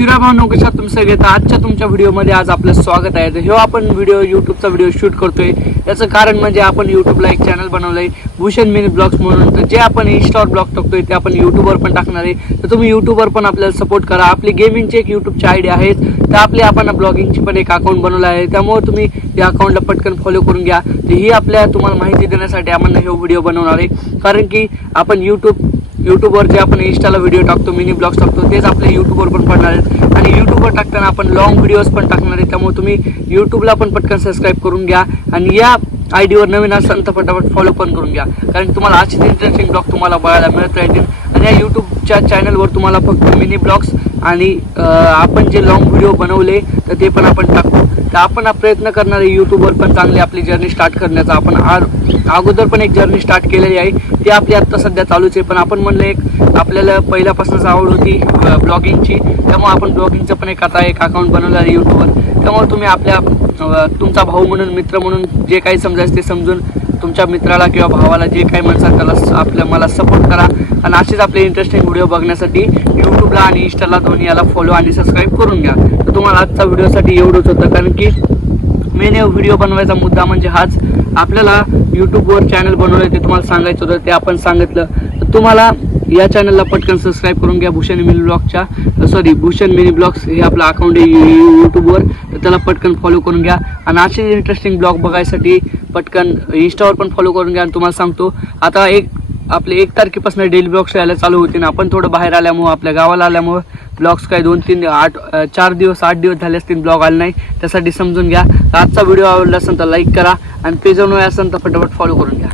शिराभाव कशा तुम्ही सगळे. तर आजच्या तुमच्या व्हिडिओमध्ये आज आपलं स्वागत आहे. तर आपण व्हिडिओ यूट्यूबचा व्हिडिओ शूट करतोय. याचं कारण म्हणजे आपण यूट्यूबला एक चॅनल बनवलंय भूषण मिनी ब्लॉग्स म्हणून. तर जे आपण इंस्टावर ब्लॉग टाकतोय ते आपण यूट्यूबवर पण टाकणार आहे. तर तुम्ही यूट्यूबवर पण आपल्याला सपोर्ट करा. आपली गेमिंगची एक यूट्यूबची आयडी आहे, तर आपली आपण ब्लॉगिंगची पण एक अकाउंट बनवलं आहे. त्यामुळे तुम्ही या अकाउंटला पटकन फॉलो करून घ्या. तर ही आपल्या तुम्हाला माहिती देण्यासाठी आपण हे व्हिडिओ बनवणार आहे. कारण की आपण यूट्यूबवर जे आपण इंस्टाला व्हिडिओ टाकतो, मिनी ब्लॉग्स टाकतो, तेच आपल्या यूट्यूबवर पण पडणार आहेत. आणि यूट्यूबवर टाकताना आपण लॉंग व्हिडिओज पण टाकणार आहे. त्यामुळे तुम्ही यूट्यूबला पण पटकन सबस्क्राईब करून घ्या. आणि या आयडीवर नवीन असाल तर फटाफट फॉलो पण करून घ्या. कारण तुम्हाला अशीच इंटरेस्टिंग ब्लॉग तुम्हाला बघायला मिळत राहतील. आणि या यूट्यूबच्या चॅनलवर तुम्हाला फक्त मिनी ब्लॉग्स आणि आपण जे लॉंग व्हिडिओ बनवले तर ते पण आपण टाकू. तर आपण प्रयत्न करणार आहे यूट्यूबवर पण चांगली आपली जर्नी स्टार्ट करण्याचा. आपण अगोदर पण एक जर्नी स्टार्ट केलेली आहे, ती आपली आत्ता सध्या चालूच आहे. पण आपण म्हणलं एक आपल्याला पहिल्यापासूनच आवड होती ब्लॉगिंगची, त्यामुळे आपण ब्लॉगिंगचं पण एक अकाउंट बनवलं आहे यूट्यूबवर. त्यामुळे तुम्ही तुमचा भाऊ म्हणून, मित्र म्हणून जे काही समजायचं ते समजून तुमच्या मित्राला किंवा भावाला जे काही म्हणतात त्याला मला सपोर्ट करा. आणि असेच आपले इंटरेस्टिंग व्हिडिओ बघण्यासाठी यूट्यूबला आणि इंस्टाला दोन्ही याला फॉलो आणि सबस्क्राईब करून घ्या. तर तुम्हाला आजचा व्हिडिओसाठी एवढंच होतं. कारण की मेन व्हिडिओ बनवायचा मुद्दा म्हणजे हाच, आपल्याला यूट्यूबवर चॅनल बनवलं ते तुम्हाला सांगायचं होतं, ते आपण सांगितलं. तर तुम्हाला या चॅनलला पटकन सबस्क्राईब करून घ्या. भूषण मिनी ब्लॉग्स हे आपलं अकाउंट आहे यूट्यूबवर, तर त्याला पटकन फॉलो करून घ्या. आणि असे इंटरेस्टिंग ब्लॉग बघायसाठी पटकन इंस्टावर पण फॉलो करून घ्या. आणि तुम्हाला सांगतो आता आपले 1 तारखेपासून डेली ब्लॉग्स यायला चालू होतील. आपण थोडं बाहेर आल्यामुळं, आपल्या गावाला आल्यामुळं ब्लॉग्स काही 4 दिवस 8 दिवस झाले असतील ब्लॉग आले नाही, त्यासाठी समजून घ्या. आजचा व्हिडिओ आवडला असेल तर लाईक करा आणि पेजवर असेल तर फटाफट फॉलो करून घ्या.